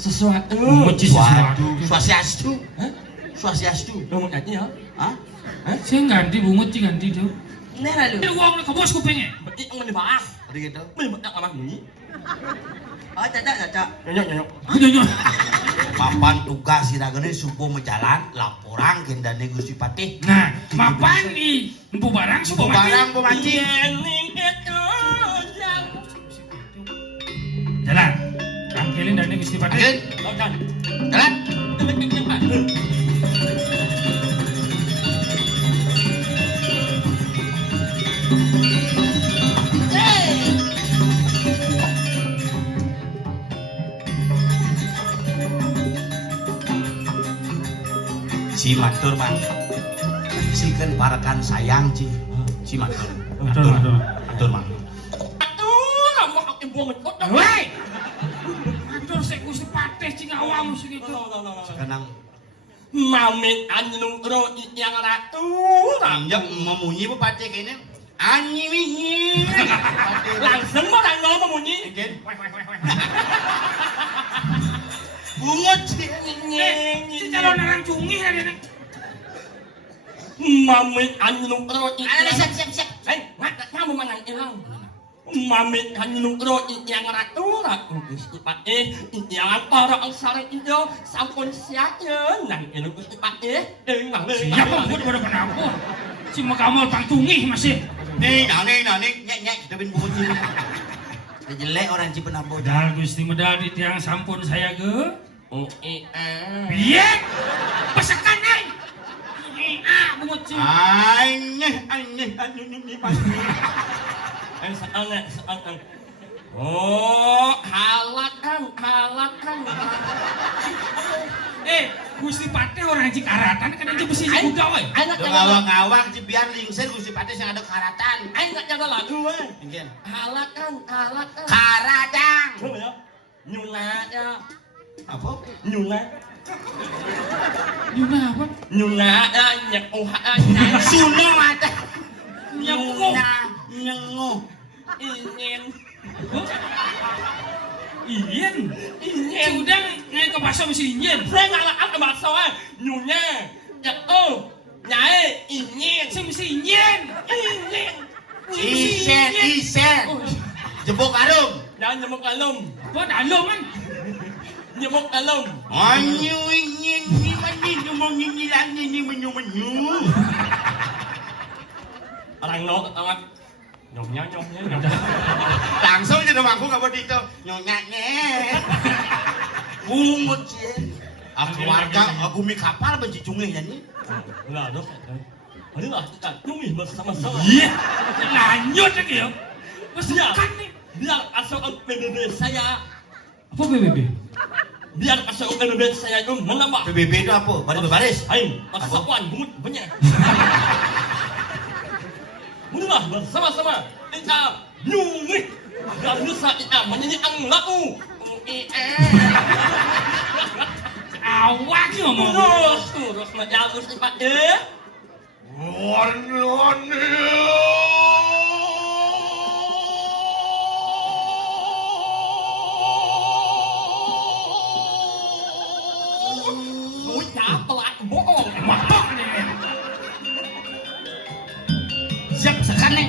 sesuatu. Swastiastu. Hah? Swastiastu. Ngomong aja ya. Hah? Saya ganti bungut sih ganti tuh. Nera lu. Ini uang ke bos kupingnya. Beti menebak. Ada gitu. Menebak apa bunyi? Oh, caca. Nyonyok. Nyonyok. Papan tugas siragane supo mejalan laporan gendane Gusti Patih. Nah, mapan nih. Empu barang subuh mati. Barang pemanci. Jalan. Angkelin dari Gusti Patih. Jalan. Jalan. Si matur mah sikeun parakan sayang si matur matur mah Aduh, kamu aku buang ngetot. Woi. Aduh, saya Gusti Patih cing awam segitu. sekarang Mamit anjung ro yang ratu. anjak memunyi bu Patih kayaknya anyi wingi Langsung mau nang ngomong bunyi. bungut sih Si calon orang cungih ada nih. Mamit anjung ro siap kamu manang ilang. Mamit anjung ro yang ratu Gusti Patih yang para ang sarang indo sampun siakeun nang inu Gusti Patih mang Siapa buat pada penampu? Si Makamal pang tungih masih. nih nyek kita bin bungut sih jelek orang Cipenabo Medal Gusti medal di tiang sampun saya ke. Iya. Pesekan ay. Bungut sih. aneh Soalnya. Oh, halatan. Gusti Patih orang Cikaratan kan aja besi buka we. Anak ngawang-ngawang biar lingser Gusti Patih yang ada karatan Anak jaga lagu we. mungkin Halatan. karadang Nyuna ya. apa Nyuna apa? ya nyak suno mata Nyenguh. nyenguh ingin Iyen. Sudah ngai ke pasar mesti iyen. saya nggak apa bahasa nyunya ya nyai ingin Saya mesti iyen. isen jebok arum jangan nyemuk kalung Buat alung kan. nyemuk kalung anyu ingin ni mandi ngomong ini lagi ni menyu orang no ketawa nyomnya langsung jadi mangku nggak boleh itu nyonya bungut sih keluarga gumi kapal benci cungih ya nih lah dok ini lah kita cumi bersama-sama Iya. Lanjut lagi ya. Pesekan nih. biar asal PBB saya Apa PBB? biar asal PBB saya itu menambah PBB itu apa? Baris. ayo persatuan bungut banyak Mula bersama-sama kita nyungih dan bisa kita menyanyikan lagu Awak sih ngomong. terus menjalur sifatnya Nuja pelat bohong Matok nih. Siap sekan nih.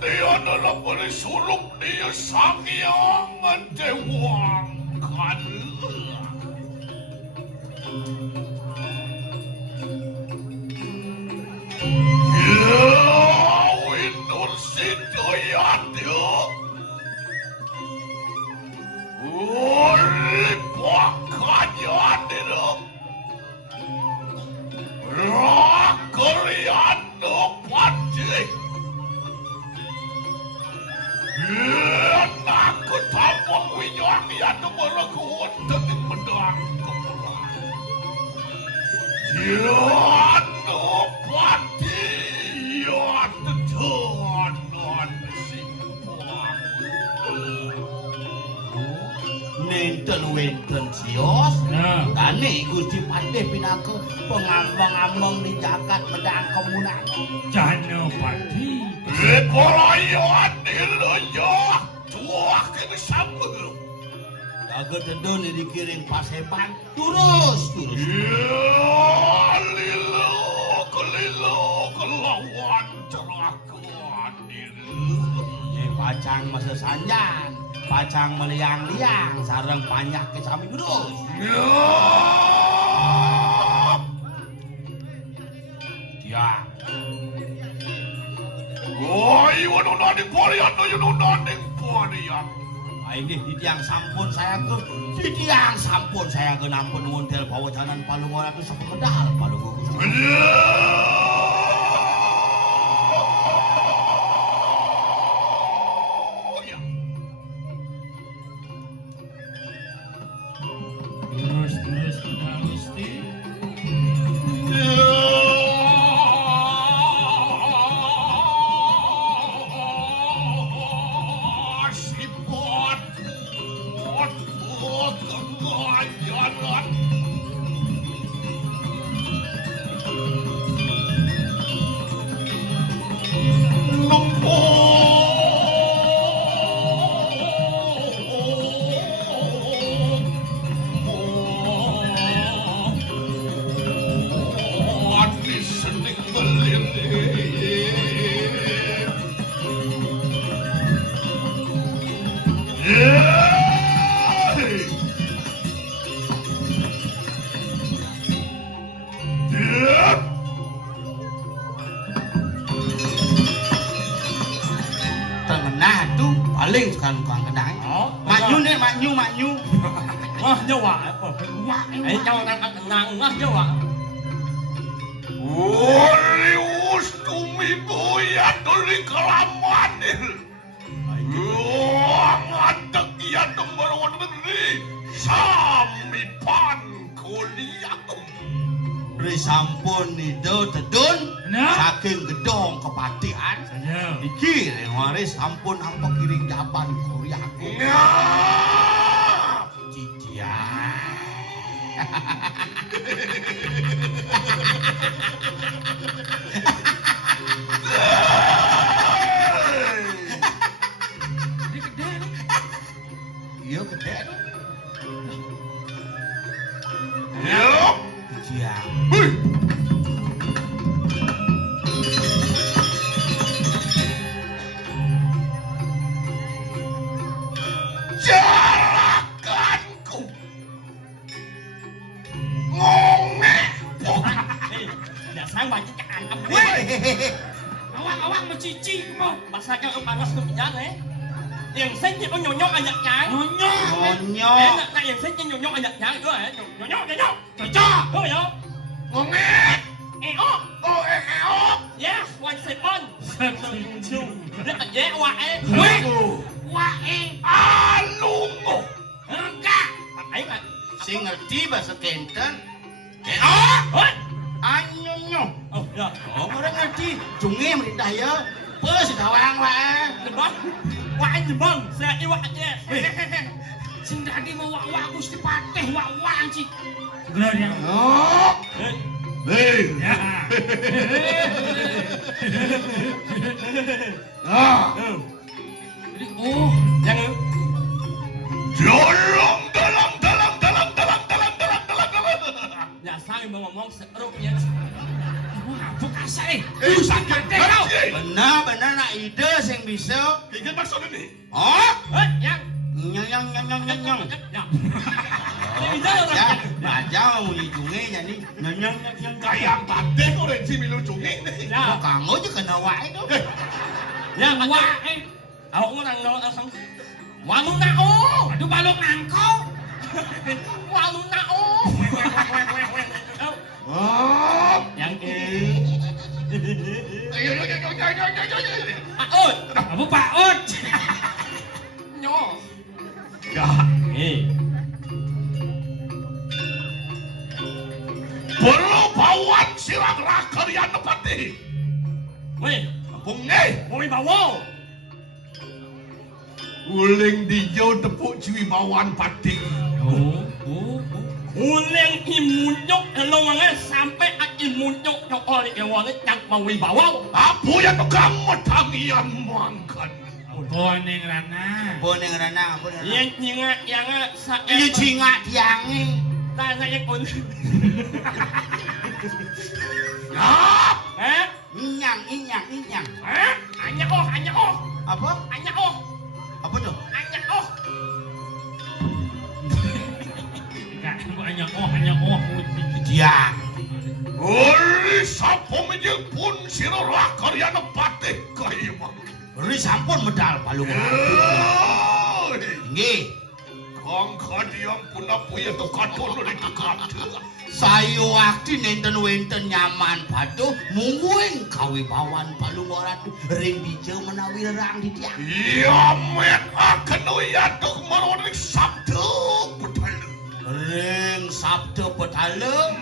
Dia adalah perisuluk dia sang yang dewang kan. Winur Sidoyatyo Pakannya direm Rakaliano Panji Aku tampang winyoang yang meraguan dengan pedang kemulan Jano Panji Yang tetenan singpang sios. Nah, Dane Gusti Patih pinake pengambang-ambang di jagat medang kemunan. Janapati. Kolayan iloyo. Tuah ke sambel. Jaga tedon dikiring pasepan terus. Lilo kelawan cerakuan ilu. Pacang masa sanjan, pacang meliang-liang, sareng panyak ke sami terus. Ya. Oi, wano nanding porian, no nanding porian. Ini di tiang sampun saya ke nampun ngontel pawacanan palungan itu sepedal palungan Gusti. Terus Gusti. Tengenah tuh paling sekarang tukang kendang. Maknyu. Wah, Jawa apa? Ai cháu đang ăn nang wah Jawa. Olius tumi buyat dari kelaman. Ngadek iya nomor one negeri. Sami pan kuliah. Ri sampun nido tedun Nah. saking gedong kepatihan. Saya. Iki waris sampun hampa kiring jaban Koreaku. Cician. Ini gede nih. Iya gede. Yuk. Cician. Jalakanku. Ngomeh. Nggak sama aja kan. Awang mencici mau. Masakan panas tuh jangan. Yang sen chỉ có nhonyok aja kan. Nyonyok. Enak tak yang sen chỉ nhonyok aja kan itu nyonyok. Cocok. Oh ya. Ngomeh. Oh. Oh, Yes, one second. Yeah, wah Weh. Wah, Alungo. enggak. Ấy mà. Sing ngerti bahasa Kenten. Ôi. Anyonyo. Oh, ya. Oh, orang ngerti. Junge merintah ya. Pes dawang wae. Debang. Wah, anh debang. Saya iwak aja. Sing tadi mau wak Gusti Patih wak anjing. Gelar yang. Oh. Hei. Ya. Jadi Jangan. Jolong dalam. Ya, saya mau ngomong serupnya. ibu ngabuk kasar. Gusti Patih kau. Benar nak ide sing bisa. Ingin maksud ini? Oh. Yang. Nyong. Ya. Ini jalan Ya, orang. baca mau junge jadi nyong. Kayak batik orang si milu cunging. Ya. Kanggo aja kena wae tuh. Ya, wah. Aku orang langsung. Walu nao. Aduh balok nangkau. Walu nao. Oh. Yang ini. Ayo. Pak Ut. Abu Pak Ut. Nyo. Ya. Perlu bawaan silang rakar yang nepati. Weh. Bungai. Mau bawa. Uling dijo tepuk ciwi bawaan pati. Oh. muncul lowongan sampai aki muncul ke oleh wanita yang mawibawa. Apa yang kamu tangian mangkan? Boneng Rana. Boneng Rana. Yang nyinga yang Iya cingak tiange. Tanya yang pun. Ya, Eh? Inyang. Eh? Hanya oh. Apa? Hanya oh. Apa tuh? Hanya oh. Enggak, hanya oh. Dia. ori sapo menyel pun sirora karyana patih kaimang. Ri sampun medal palung. Nggih. Kang kadiang punapuya to katono di kata. Sayo waktu nenten wenten nyaman padu mungguing kawibawan palung ratu ring bijau menawi rang di tiang. Ya met akan uyatuk marwaning sabtu betal. Ring sabtu petale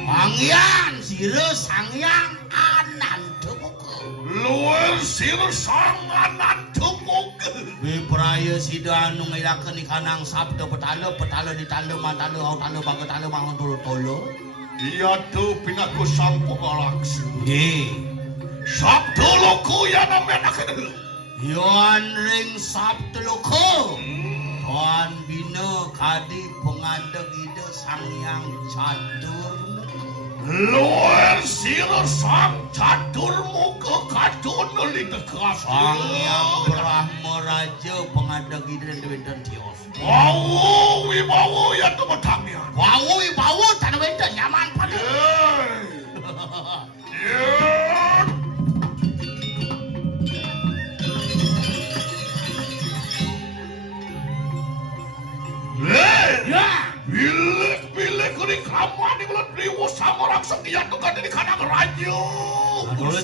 Pangyan sira sangyang ananda muka. Luar sir sanganan tumuk. Wipraya sida anu ngiraken ikanang sabtu petale ditale matale hautale bangetale mangun tolo. Iya tu pinaku sampo galaks. Nggih. Sabtu loku ya namenaken. Yon ring sabtu loko. Tuan bina kadi pengadeg ide sangyang catur. Luar sir sang catur muka katono li kekas. Sangyang Brahma Raja pengadeg ide wenten tios. Wow, wibawa ya tu betangnya. Wawu tan wenten nyaman pada. Yeah. Ya. Bilik kuning kamu di bulan riwo sama langsung dia tuh kan di kandang raja. Dole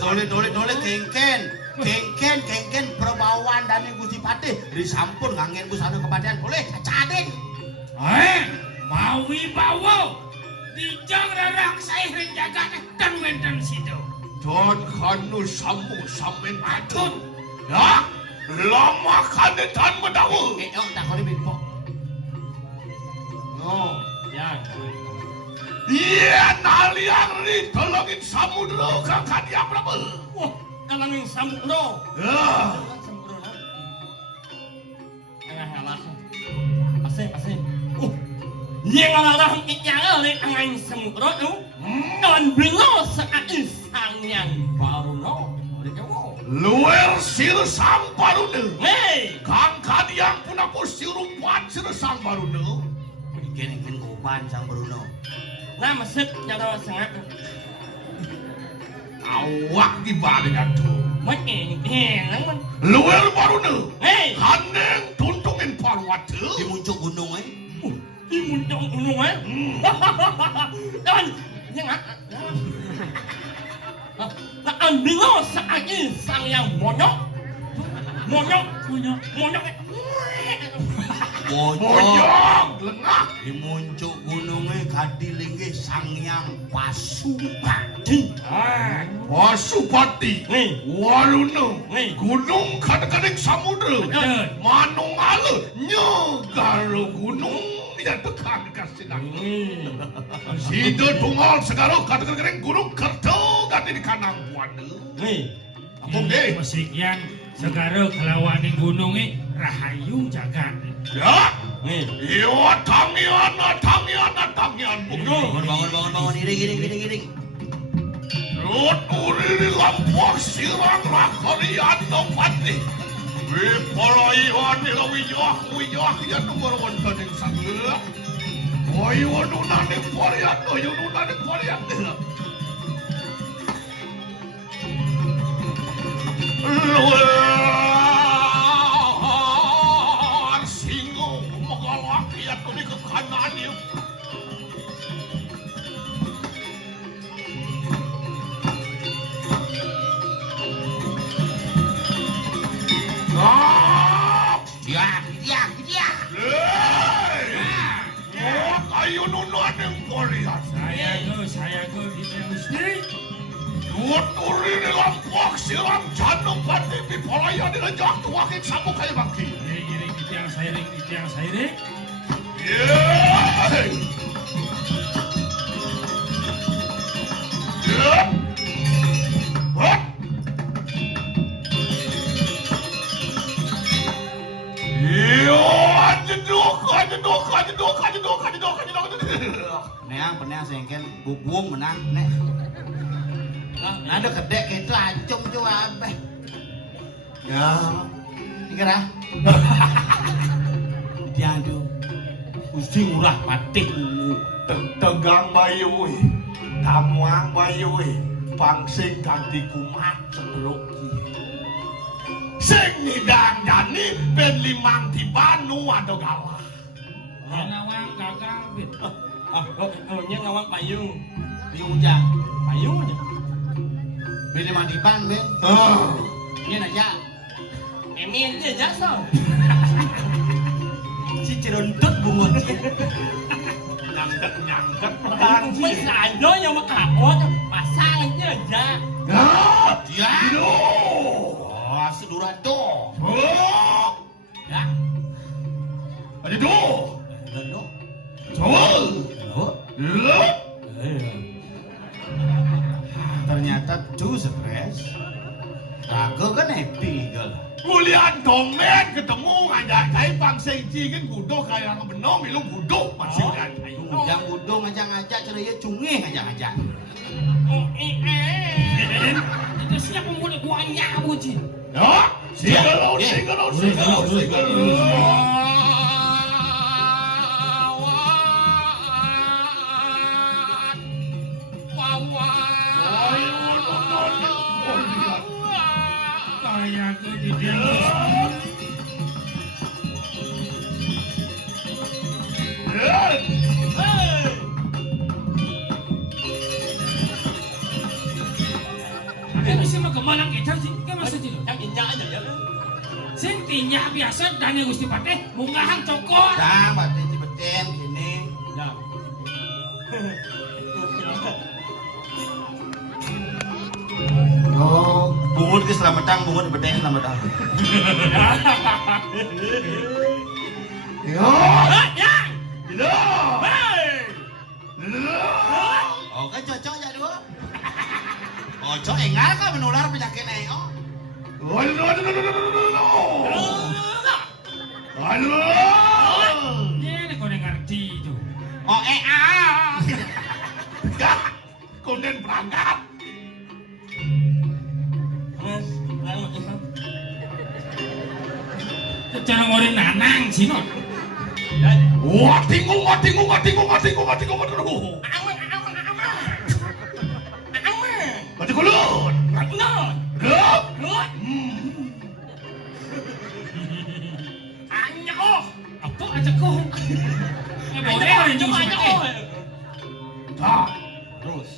kengken perbawan dan Gusti Patih disampun ngangen busana kepatian boleh caden. Mawi bawa dijang rarang saya renjaga dan wenten situ. Dan kanu sambung sampen Patut. ya lama kanetan mendawu. Tak boleh bimpo. Oh, ya. Iya naliang ri tolongin samudra kakak dia berapa? Wah, kalau yang sambro. Ya. Sambro na. Alah. Asing. Yang alarang ikyang oleh angin sambro tu. Dan bilo sa isang yang baru no. Luar sir sang barune. Hey, Kang kadiang puna sirupan sir sang barune. Kengken kuban sang Bruno. nama set jado sangat. Awak di badan tu. Makin, nang. Luar barune. Hey, Handeng tuntungin parwate. Di muncul gunung imuntong gunung Dan yang Naan bilo sa isang yang monyok. Boyong lengah. Di muncul gunungnya kadilingi sangyang Pasupati. Pasupati. Nih. Waruna. Nih. Gunung kadang-kadang samudra. Betul. Manungala nyegara gunung yang tekan kasih Sida tunggal segala kadang-kadang gunung kerto ganti di kanang buana. Apa deh? Musik yang segara kelawaning gunungnya rahayu jagat. Ya. Iya tangian. Bangun. Iring. Rut uri lampor sirang rakarian pati. Wipolaiwan nila wiyah ya nomor wonten ing sange. Oyo nunane porian nila. Luar singo magalak ya tuni ke kanan ya. Dia. Kayu nunan yang porian. Saya ke kita mesti. Nuturi ni lampok silang jantung pati pipolaya ni lejak tuakin sabu kaya bangki. Ring yang saya ring. Yeay. Peneang sengken bubung menang nek. Ada kedek itu acung coba abeh. Ya. Dikira. Diadu. Gusti murah patih. Tegang bayu tamuang bayu pangsing ganti kumat cenderung sing ngidang jani ben limang di Banu atau galah Nawang gagal bit. Nya ngawang payung. Payung ujang. Payung nya. Beli mandiban ben. Ini aja. Emin aja jasa. Si ceruntut bungut. nyangket Kuwi sajo yang makakot pasangan aja. Ya. Oh, sedurado. Ya. Aduh. Lendo. Cowol. Oh. Ternyata tuh stres. Raga kan happy gal. Kuliah domen ketemu ngajak saya pangsing cikin gudo kayak orang benom ilung gudo masih ngajak. Yang budong ngajak-ngajak ceria cungih ngajak-ngajak. Itu siapa mulai guanya buji. Ya, singelon. Kayak kejadian. Mesti mah kemana kita sih? Kayak masa sih? Yang injak aja ya. Sing tinyak biasa dan yang Gusti Patih munggahan cokot. Dah, batin cibetin gini. Ya. Oh, bungut ke selamatan, bungut bedeng selamatan. Ya. Ya. Ya. Oh, kan cocok ya dua. Oh, cocok enggak kan menular penyakit neo. Ini kau ngerti itu. Oh, Gak, kemudian berangkat. Cara ngoreng nanang sih no. Wah, tingung. Mati kulun. Gap. Apa aja kau? Boleh orang juga Nah, Terus.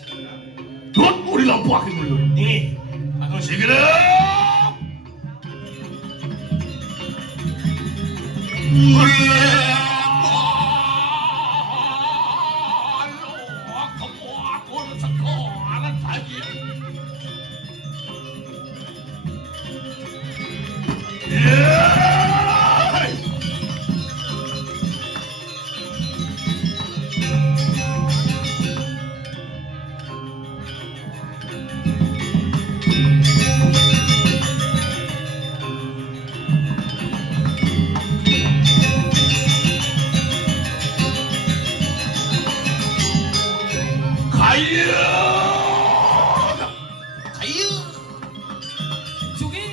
dut mau dilampuakin dulu. Ini. Segera. Ayo. Sugi.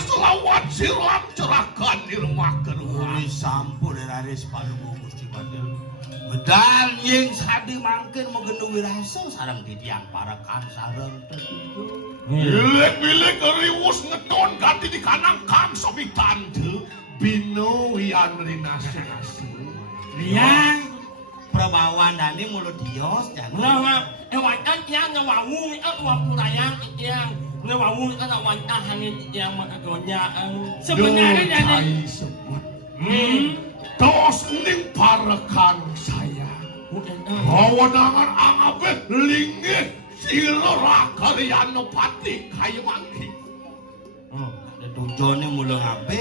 Selawat silam cerahkan di rumah kedua. Uri sampun raris palungu Gusti Patih. Medal yang sadi mangkin menggendung wirasa sarang ditiang para sarang tertidur. Bilek-bilek riwus ngeton ganti di kanang kang sobi tante bino wian rinasi-nasi. Liang. Prabawan dani mulut dios jangan. Nah, ewakan yang ngawangu wapurayang yang ngawangu kan awantan hangin yang makagonya. Sebenarnya dan sebut. Tos uning parekan saya. Hawanangan angapet lingit silo rakariano pati kayu mangki. Ada tujuannya mulai ngabe.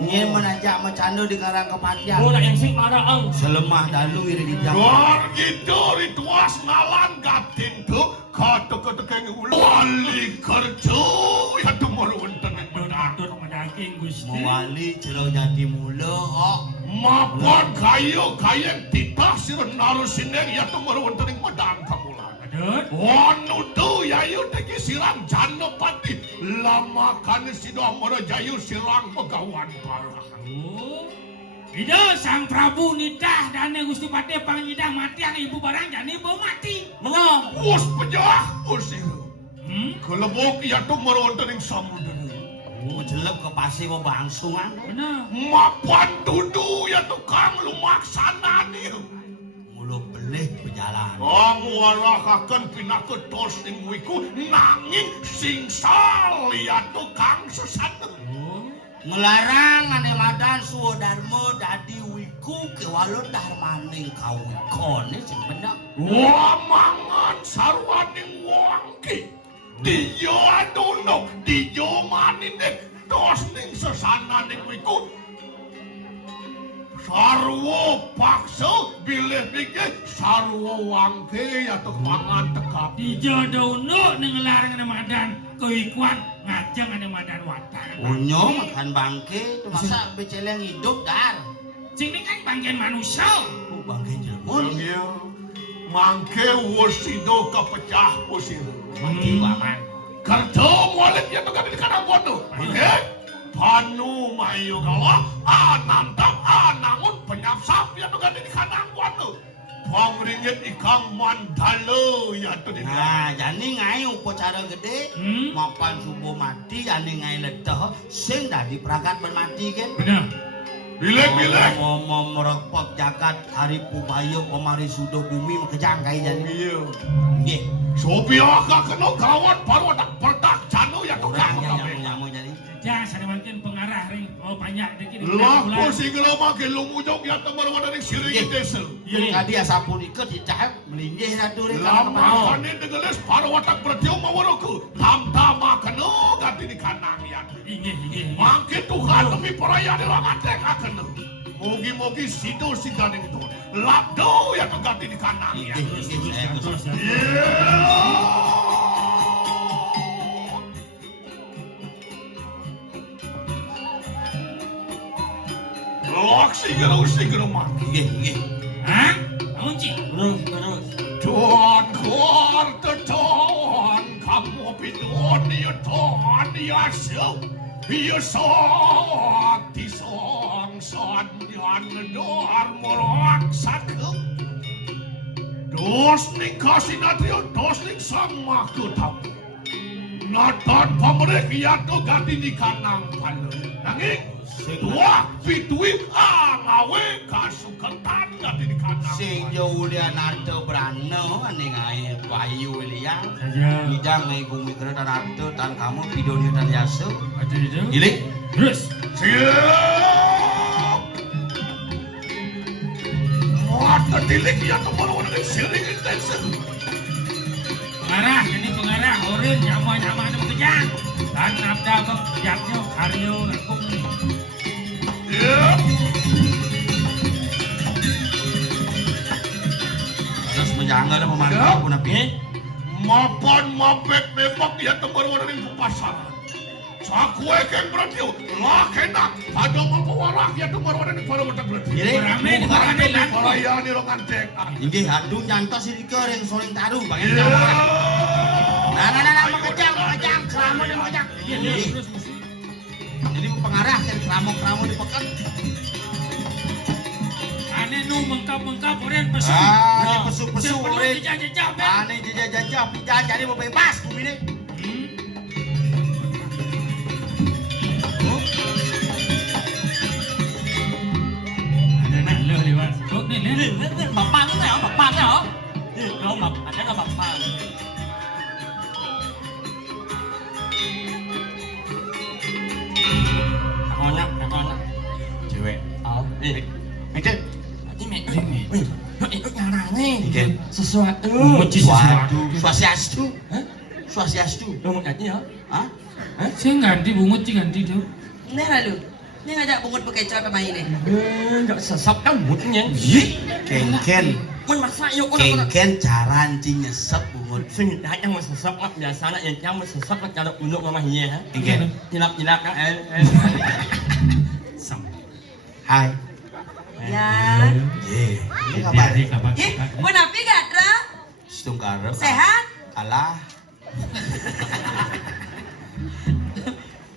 Ingin menajak macando di karang kepatian. Oh, nak yang sing marah ang. Selemah dalu iri di jam. Luar gitu rituas nalan gatin tuh kata-kata wali kerja ya tuh meruntan Atur medaging Gusti. Mewali cerau jadi mula. Mapon kayu kayang titah sira narusineng ya tuh meruntan medang kamulan. Atur. Wanu tuh ya yuk teki sirang janopati lama kan sidoh merajayu sirang pegawan parah. Oh. Ida sang Prabu nitah dan Gusti Patih pangidang mati ang ibu barang jadi ibu mati. Menang. Us pejah usir. Hmm? Kelebok ya tuh meruntan samudera. Oh, jelek ke pasir mau bangsungan. Benar. Mapan dudu ya tukang lumaksana nih. Mulu belih berjalan. Kamu warakakan pindah ke tosing wiku nanging singsal ya tukang sesat. Oh. Ngelarang ane madan suwo darmo dadi wiku ke walau darmaning kawikone sing bener. Wamangan sarwaning wangki. Diyo adono, diyo manin tosing sesananing wiku. Sarwo paksa bilih pikir sarwo wangke atau mangan tekap. Dijodohno ngelarang ane madan keikuan ngajeng ane madan watan. Unyo makan bangke, itu masa beceleng hidup dar. Sing ini kan bangkian manusia. Oh, bangke jelmun. Mangke wasido kepecah usir. Mati waman. Kerja mualit ya tuh kan di kanan gua tuh. Panu mayu gawa anantang anangun penyapsap ya tuh kan di kanan gua tuh. Pangringit ikang mandalo ya tuh di Nah, jadi ngai upacara gede, Hmm? mapan subuh mati, jadi ngai leteh, sing dadi perangkat bermati kan. Benar. Bilek-bilek. Ngomong merekpok jagat hari pubayo pemari sudo bumi makejang kai jadi. Iya. Nggih, Sopia ka kena kawan baru ada pertak janu ya tuh orang kan. yang nyamu jadi. Jangan sana makin pengarah ring. Oh banyak dikit. Laku siglo make lumujog ya teman mana ning siring desa. Tadi asapun ikut dicahap melinggih ratu ring. Lama kane degeles baru watak berdiu maworoku. Tamtama kena ganti di kanang ya. Inggih. Mangke Tuhan demi perayaan rangatek akan. Mugi-mugi sido sidaning itu. Labdo ya tuh ganti di kanang ya. Terus. Lok sigero mangke. Nggih. Hah? Kunci. Terus. Tuhan kuarta Tuhan kamu pidon ya Tuhan ya sel ya sakti sang sanyan doar morak sakem dos ning kasih natrio dos ning sang makutap natan pamerek ya to ganti di kanang palu nanging dua fitwi ngawe kasukatan ganti di kanang Sing jauh dia nato berano ane ngai bayu liang. Saja. Bidang ngai gumi kena dan nato tan kamu pidoni dan yaso. Aja itu. Gilik. Terus. Siap. Mata tilik ya teman orang siring intens. Pengarah, ini pengarah. Orin, nyama-nyama ada kejang. Dan nabda kok jaknya karyo ngakung nih. Ya. Terus menjangan memantau pun api. Mapan mapek memang ya teman orang yang pasaran. Sakue kan berarti lah kena ada apa warak ya teman orang yang pada mata berarti. Gilik. Rame di Bukan. mana lan. Perayaan di longan cek. Ini aduh nyantos si Rika yang soling taruh Ya. bagian kamu. Nah, makejang, keramu dan makejang. Terus. Jadi pengarah kan keramu dipekan. Aneh nu mengkap orin pesu. Ini pesu-pesu Yang perlu orin. dijajah ben. Aneh jajah pijan jadi mau bebas bumi ini. Ada nak leh lewat. Kok ni leh. Ini bapak ni ya, bapak ni ya. Ini kau bapak, ada bapak. Anak. Cewek. Oh, ini. Itu. Wih, itu nyarang nih. Ikan. Sesuatu. Swastiastu. Hah? Swastiastu. Lu mau ganti ya? Hah? Saya ganti bungut sih ganti tu. Ini lalu. Ini ngajak bungut bekecoh apa main ini? Enggak sesep kan butnya. Kengken. Mun masak yuk Kengken cara anjing nyesep bungut. Sing yang mau sesep mah biasanya yang mau sesep mah cara unduk mah iya. Kengken. Hilap-hilap kan. Hai. Ya. Ini kabar. Ih, mau napi gak, Dra? Setunggal. Sehat? Kalah.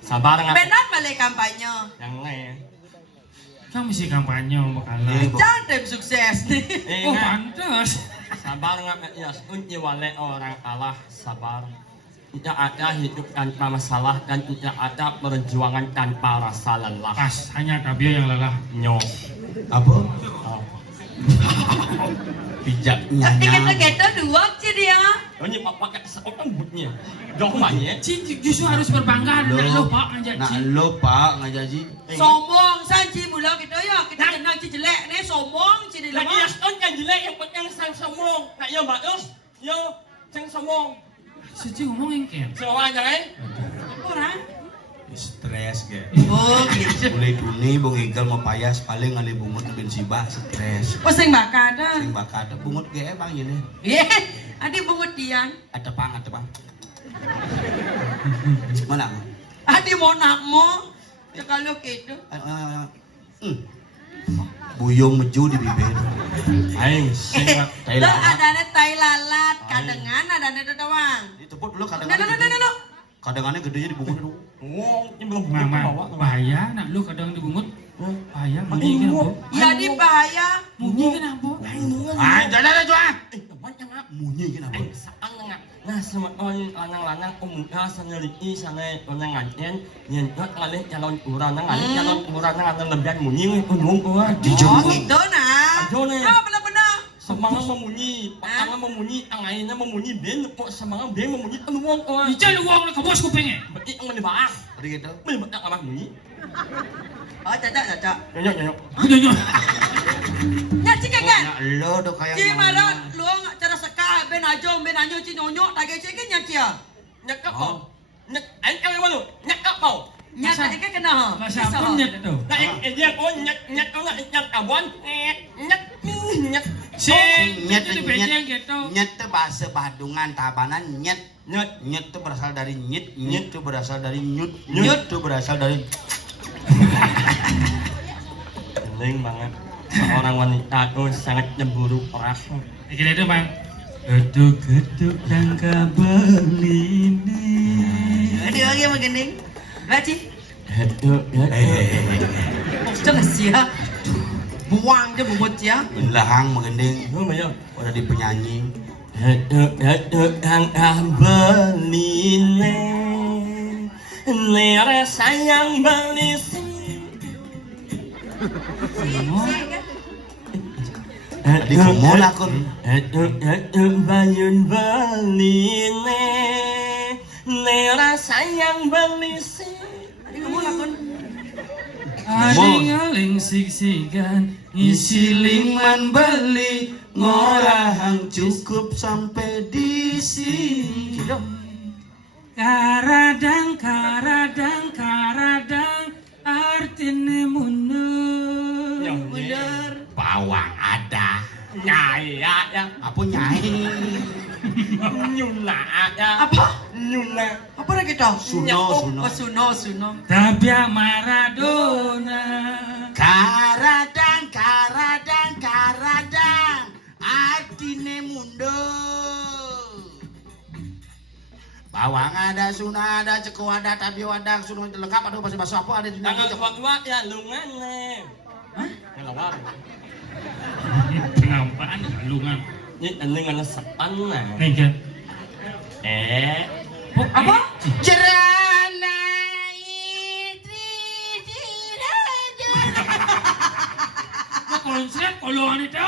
Sabar nggak? Benar balik kampanye. Yang lain. Kan mesti kampanye bakalan. Jangan tim sukses nih. Oh, pantas. Sabar nggak? Ya, kunci wale orang kalah. Sabar. Tidak ada hidup tanpa masalah dan tidak ada perjuangan tanpa rasa lelah. Pas, hanya Tabia yang lelah. Nyok. Apa? Oh. Pijaknya Tapi nyam. kita dua sih dia. Oh, ini pakai seorang butnya. Jauh banyak. Justru harus berbangga Loh. dan lupa ngajak Nak Ci. lo pak ngajaji. Sombong sanci mula kita ya. Kita kenal ci jelek nih sombong ci di Lagi luar. ya, kan kan jelek yang penting sang somong. Nak yo bagus. Yo, sang somong. Suci ngomong engken. Semua aja kan? Orang. Stres ke. Oh gitu. Mulai duni bung Igal mau payas paling ngali bungut ben siba stres. Pusing bakal ada. Sing bakal ada bungut ge bang ini. Iya. Adi bungut dian. Ada pang. Mana? Adi mau nakmo. Ya kalau gitu. Buyung meju di bibir. Aing sing Lo Thailand. adanya tai lalat, kadengan adanya doang. Ditepuk dulu No, kadang-kadang. Kadang-kadang gedenya di bungut dulu. Ngomong, ini belum Mama, bahaya nak lu kadang dibungut. Bahaya, bunyi kan apa? Ya di bahaya. Bunyi kan apa? Ah, jangan cua. Banyak ngap. Munyi kenapa? Saan ngap. Nah, semua orang lanang-lanang umuka saneliti sana orang nganten nyentot ngalih calon urang ngalih calon urang nang lebihan munyi unung kuat. Oh gitu nah. Ajo nih. Oh benar-benar. Semangat memunyi, pakangan memunyi, angainnya memunyi, ben kok semangat ben memunyi peluang kuat. Ical uang nak kabos kupingnya. Berarti ang menibah. Tadi gitu. Menibah amah munyi. Oh caca. Nyok. Nyonya. Ya cik kan. Lo do kayak. Cik marah lu nggak cara seka ben anyo cik nyonyok tage cik kan nyak cia. Nyek apa? Nyek, aing kau yang mana? Nyek apa? Nyak tak kan kena. Masa apa nyet tu? Nah, dia kau nyek kau nak nyek kawan, nyek. Si, Nyet itu bejeng gitu. Nyet itu bahasa Badungan Tabanan nyet. Nyet. Nyet itu berasal dari nyit, nyit itu berasal dari nyut, Nyut. nyut itu berasal dari Pening banget. Seorang wanita itu sangat cemburu keras. Ikut itu bang. Geduk-geduk dan kabeline. Ada lagi yang begini. Baci. Jangan sia. Buang dia bungut cia. lahang mengending Itu banyak. udah di penyanyi. Geduk yang kabeline. Nere sayang belisi. Tadi ngomong aku. Bayun beline. Nera sayang belisi. Tadi kamu lakon. Aling-aling siksikan isi liman beli ngorahang cukup sampai di sini. Karadang artine mundur. Bener. Bawang ada. Nyai ya. Apa nyai? Nyuna ya. Apa? Nyuna. Apa lagi toh? Suno, suno. Suno. Tabia Maradona. Karadang artine mundur. Bawang ada, suna ada, ceko ada, tabi ada, suno lengkap. Aduh bahasa apa ada di Tanggal sini? tua ya lungan nih. Hah? Kelawar. Kenapaan galungan? Ini ngana setan nah. Engken. Apa? Cerana itri diraja. Konsep kolongan itu.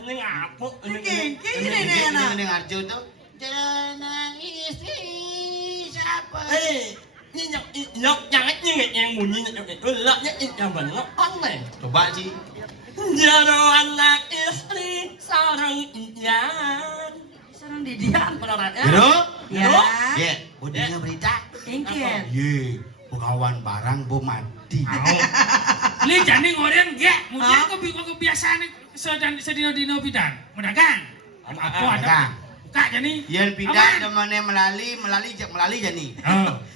Ini ngapuk. Ini ngarjo tuh. Cerana istri siapa? Ini nyok jangan nyengit yang bunyi ulaknya yang bener aneh. Coba sih. Jaro anak istri sarang iyan. Sarang didian. Peneran ya. Biro? Ya. Ya, udah berita. Engken. Ye, Begawan barang bo mati. Li jane ngoren ge, mungkin kebiasaan sedino-dino pidan. Medagang. Apa ada? Buka jani. Yen pidan demane melali jani.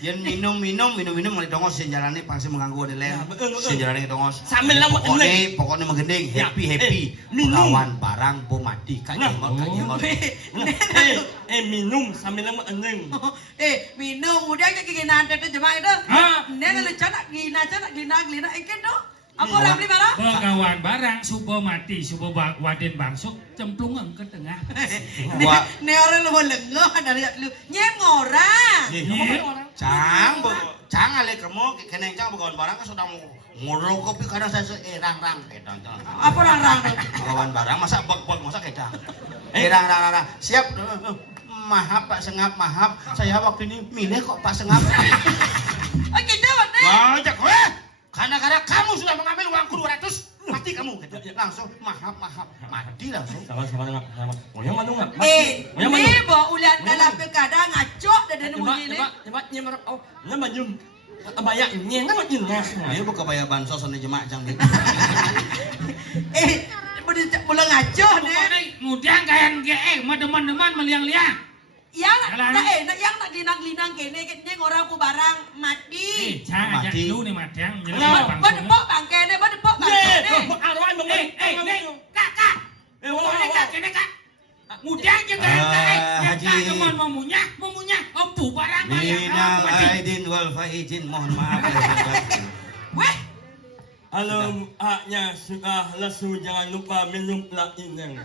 Yen minum ngali dongos sen jalane pangsi mengganggu ade sen jalane dongos. Sambil lama pokoknya menggending happy. Begawan barang bo mati. Kak jengot. Minum sambil lama eneng. Minum udah kayak gini nanti tuh jemaah itu. Neng lu canak gina ikan tuh. Apa orang beli barang? Begawan barang subo mati, subo waden bangsuk cemplungan ke tengah. Ne orang lu lengah dari lu nyem orang. Cang ale kamu kena cang begawan barang kan sudah ngurung kopi kadang saya rang kedang. Apa rang? Begawan barang masa beg masa kedang. Rang. Siap. Maaf Pak Sengap, maaf. Saya waktu ini milih kok Pak Sengap. Kita waktu. Banyak karena kamu sudah mengambil uangku 200, mati kamu gitu. Langsung maaf, mati langsung. Sama. Yang mana enggak? Ini bawa ulian dalam pilkada ngaco dan bunyi ini. Coba nyemer nama nyum. Bayar ini nama jelas. Ayo buka bayar bansos sama jemaah jang gitu. Boleh ngaco deh. Kemudian kayak mah teman-teman meliang-liang. Yang nak linang kene orang ku barang mati. Jangan lu nih matiang. Badepok bangkene. Kak. Kene kak. Kemudian juga Haji. Teman memunyah, empu barang. Minal aidin wal faizin, mohon maaf. Weh. Halo, haknya sudah lesu, jangan lupa minum lainnya.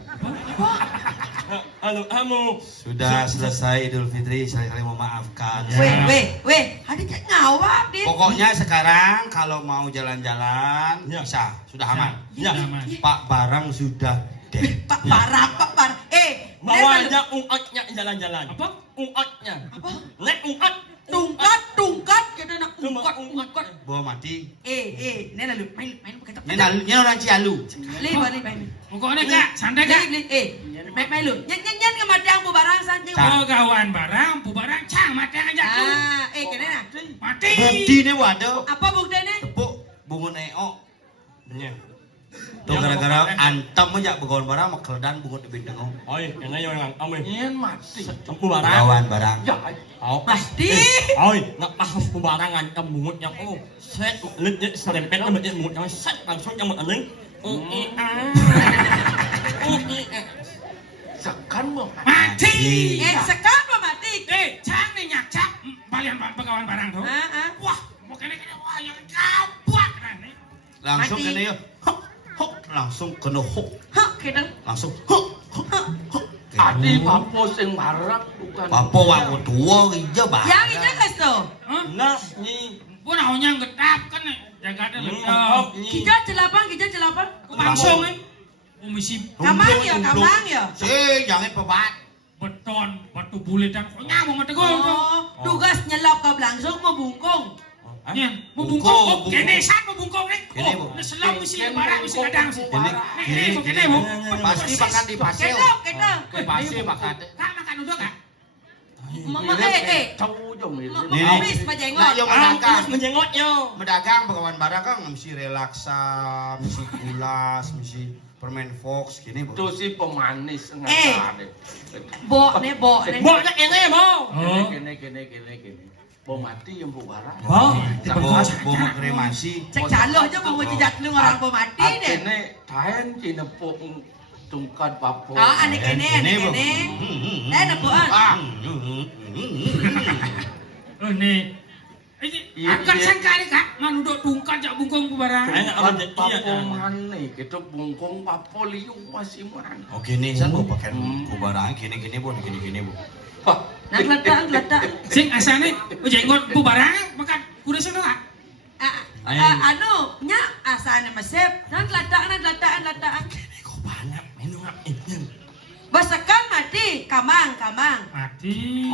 Halo, kamu. Sudah selesai Idul Fitri, saya saling memaafkan. Weh, adik ngawap din. Pokoknya sekarang kalau mau jalan-jalan bisa, sudah aman. Ya, Pak Barang sudah deh. Pak Barang. bawa aja ungkatnya jalan-jalan. Apa? Ungkatnya. Apa? Nek ungkat. Tungkat kita nak ungkat. Bawa mati. Ini lalu main pakai tak. Ini orang Cialu. Main. Pokoknya kak, santai kak. Main lu. Nyan ke matiang bu barang sanjing. Begawan barang, bu barang cang matiang aja tuh. Kene nak. Mati. Bukti ini waduh. Apa bukti ini? Tepuk bungun EO. Nya. Tuh gara-gara antem aja begawan barang makledan bungun di bintang. Oi, yang lain yang amin. Yen mati. Tempu barang. Begawan barang. Ya, oh. Mati. Oi, nak paham pembarangan kembungut yang set lit serempet sama dia mungut yang set langsung yang meneng. Sekan mau mati. Sekarang mati. Cang nih nyak cak. Balian begawan barang tuh. Wah, mau kene wah yang kabuat nih. Langsung kena ya. Hok, langsung kena hok. Kita. Langsung hok. Adi papo sing marah bukan. Papo aku tua hijau bah. Yang ini kas tu. Nah, ni Gua naunya gedap kan jaga ada Kita celapan. langsung nih. Misi Kamang ya. Jangan pebat. beton, batu bulit dan kok nyamuk mata gol tuh. Tugas nyelap ke langsung mau bungkung. Nih, mau bungkung. Kene sak mau bungkung nih. Kene, Bu. Ini selam mesti barang mesti kadang sih. Kene, Bu. Pasti makan di pasir. Kita. Pasir makan. Kak makan udah kak? Mama Tahu jom ini. Habis majengot. Nah, yang mendagang. menjengotnya. Mendagang begawan barang kan mesti relaksa, mesti gulas, mesti permen fox gini, Bu. Itu si pemanis ngene. Bo. Boknya ini mau. Gini. Mau mati yang bu barang. Bo kremasi. Cek calo aja mau jejak lu orang bo mati deh. Ini tahan cina po tungkat papo. Aneh kene. Dah napuan. Nih. Ini akan sangkali kak, manuduk tungkat jak bungkung barang. Enak apa jadi Papo mana? Kita bungkung papo liung masih mana? Oh gini, san Bu pakai barang gini Bu, gini Bu. Nak letak. Sing asane jenggot bu barang makan kuda sana kak. Anu, nya asane mesep. Nan letak. Kau banyak minum ini. Basakan mati, kamang. Mati.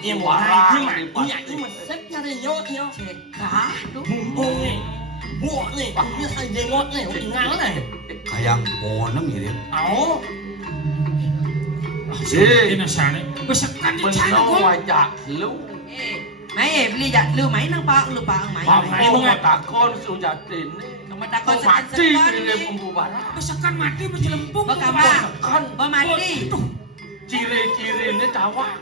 Yang barang. Iya, ini mesep nyari nyotnya. Cekah tu. Buat nih, ini saya jenggot nih, ingat nih. Kayak bonem gitu. Oh, Ini asane. Besekan di sana Benar gua. wajah lu. Mai beli jat lu mai nang pa lu pa mai. Mau takon sujatin nih. Kamu takut Mati sekan kirim ni. pembubaran. Pesekan mati menjelempung. Bakamba. Ba mati. Ciri-ciri ini tawang.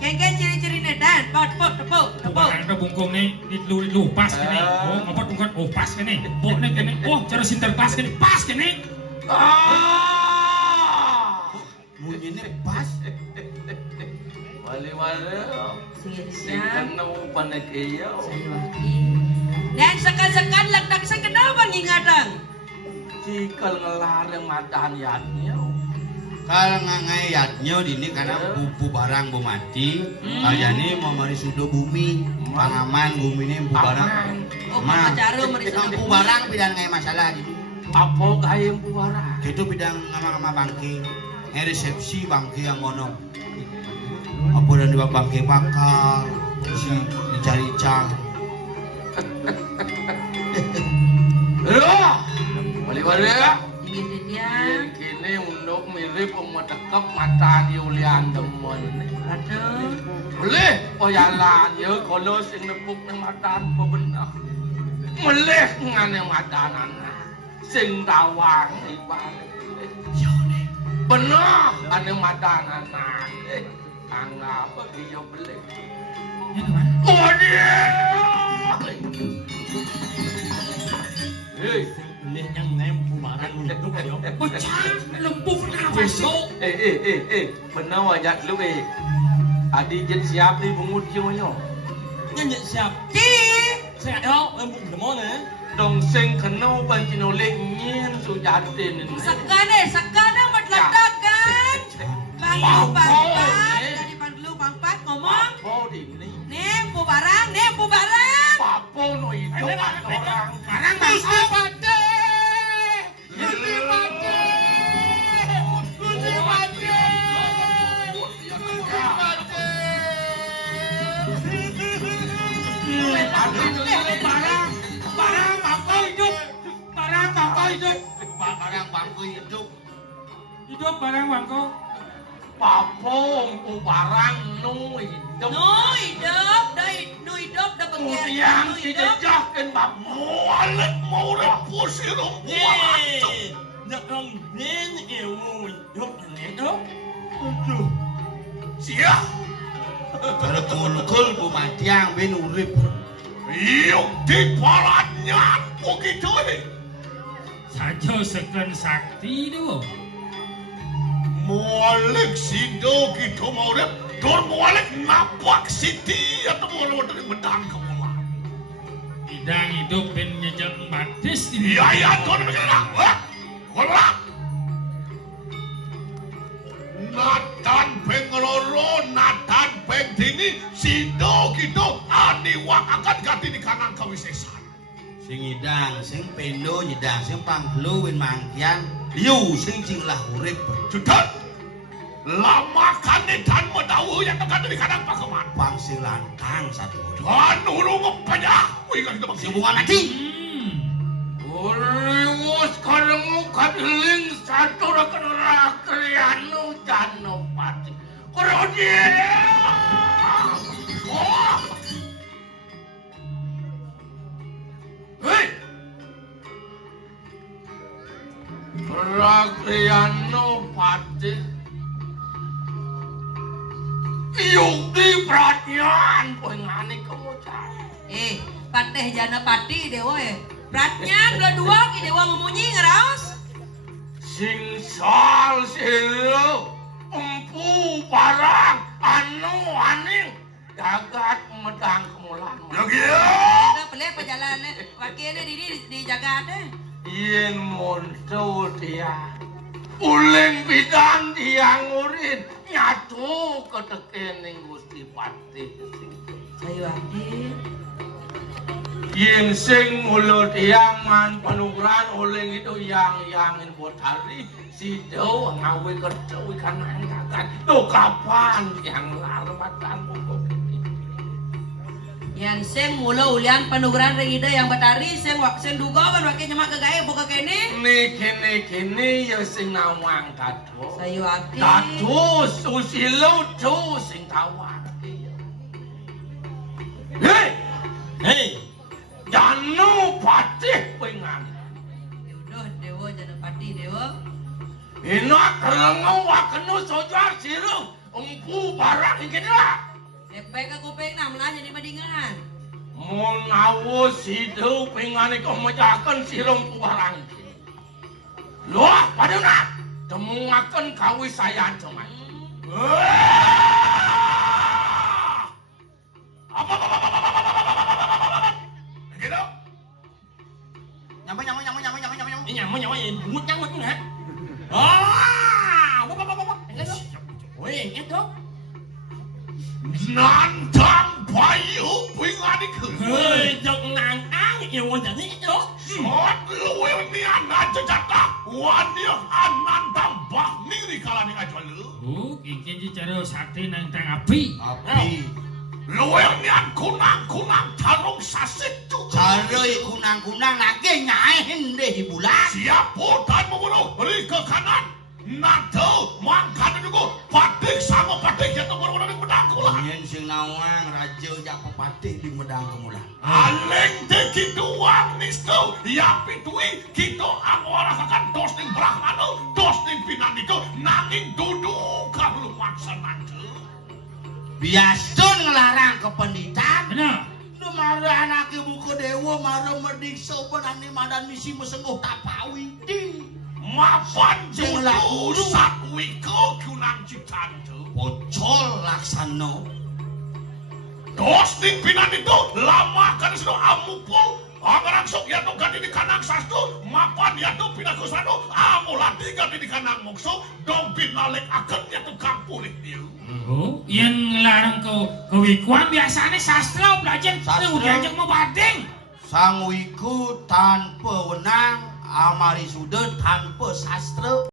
Keke ciri-ciri ni dan pot tepuk. Barang ada bungkung ni lu pas ke ni. Oh ngapa tungkat pas ke ni. Oh ni ke ni. Oh cara sinterklas ke ni. Pas ke ni. Bunyi ini pas. Wali-wali. Singirnya. Singkano panek iyo. Dan sekan-sekan letak sekenapa ngingatang. Cikal ngelarang matahan yatnya. Kalau ngangai yatnya dini karena bubu barang bu mati. Kayaknya memari sudah bumi. Pangaman bumi ini bu barang. Oh cara merisa. Bu barang bidang ngai masalah dini. Apa kaya yang buara? Itu bidang ngama-ngama bangke. Resepsi bangke yang ngono. Apa dan dua bangke bakal. Si dicari cang. Wali-wali. Gitu dia. Kini untuk mirip pemetekap mata Yulian demen. Aduh. Boleh poyalan ya kalau sing nepuk nang matan apa benar. Meleh ngane matanan. Sing tawang ibane. Benar ane matanan. Anggap dia boleh. Ya teman. Oh dia. Hei, Ini yang nempu barang hidup yo. Bocah lempung kenapa so? benar wajah lu Adi jen siap nih bungut yo. Nyanyi siap. Ci. Saya tahu lembut di mana. Dong sing kena pancino lengin sujatin ini. Sekane metletakan. Bangpat. Dari pandlu bangpat ngomong. Oh di ini. Nempu barang. Papo no itu orang. Barang Gusti Pade. Barang bangkau hidup. Barang bangku hidup. Hidup barang bangkau. Papo ku barang no itu. Nu hidup dah bengkel. Yang dijejakkan bab Mualet mau repus irung mualet. Nak nen ilmu hidup itu. Aduh. Siap. Kalau kul bu mati yang ben urip. Yuk di palatnya begitu nih. Saja sekan sakti tu. Mualik sido gitu mau rep. Dor mualik napak siti atau mau dari medang kemulan. Bidang hidup ben nyejak batis ini. Iya, dor bergerak. Kolak. Natan pengeloro, natan pengdini, sido gitu. Ani wak akan ganti di kanan kawisesan. Sing idang, sing pendo nyidang, sing panglu win mangkian. Liu sing cinglah urip. Sudah. Lama kan dan medawu yang tergantung di kanan pakeman. Pang sing lantang satu. Dan ulu ngepanya. Wih kan kita bang. Sing bunga mati. Urus karemu kadiling satu rekan rakrianu janopati. Korodi. Hei. Rakrianu pati. Yukti pratnyan pengani kemucan. Pateh jana pati dewa Pratnyan dua ki dewa memunyi ngeraos. Sing sal silo empu barang anu aning jagat medang kemulan. Lagi ya. Ada pelih pejalan wakilnya di jaga ada. Yen monto dia uling bidang dia ngurin nyatu ketekening Gusti Pati. Ayo hati. Yen sing mulut yang man panugrahan uling itu yang buat hari si do ngawe kerja ikan angkat. Tuh kapan yang larmatan pokok ini? Yang sing mula ulian panugrahan ring ide yang batari sing duga ban wake nyemak kegaya buka kene. Kini ya sing nawang kado. Sayu hati. Kado susilo tu sing tawang. Hei, Janu patih pengan. Yaudah, dewa jangan pati dewa. Enak kelengau wakenu sojar siru. Empu barang ini lah. Lepek ke kuping namlah jadi badingan. Mun awu sidu pengan iku mejaken sirum barang ini. Loh, padahal temuaken kawi saya cuman. Apa? Gitu. Nyampe. ini nyawa ya, bungut nyamuk ini, ha? Ah, apa? Weh, itu. Nantang bayu pengan iku. Hei, jangan nang yêu jadi itu. Sot luwe ni anak jejata. Wani anantang bak ni kalani aja lu. Oh, iki cara sakti nang tang api. Api. Luwe ni kunang tarung sasit tu. Caroi kunang-kunang nake nyain deh bulan. Siap dan membunuh beri ke kanan. Nato mangkat dulu patik sama patik yang nomor di medangku lah. Yen sing nawang raja jak pepatih di medang kemulan. Aleng te kitu wang nisto ya pitui kita angora kakan dos ning brahmano dos ning pinandiko nanging duduk kalau maksa nanti. Biasun ngelarang kependitan. Bener. Nu marah anak ibu ke dewa marah merdiksa benang ni madan misi mesengguh tapawiti. Mapan Sing judu laku. satwiko kunang ciptaan tu. Pocol laksana. Dos ning pinandiko lama kan sudah amupul. Angarang sok ya tu gadi di kanang sastu, mapan ya tu pinaku sanu, amulati gadi di kanang mokso, dompin lalek akan ya tu kampulik dia. Oh, yang ngelarang ke wikuan biasanya sastra belajar. Sastra. Udah ajak mau bading. Sang wiku tanpa wenang, amari sudet tanpa sastra.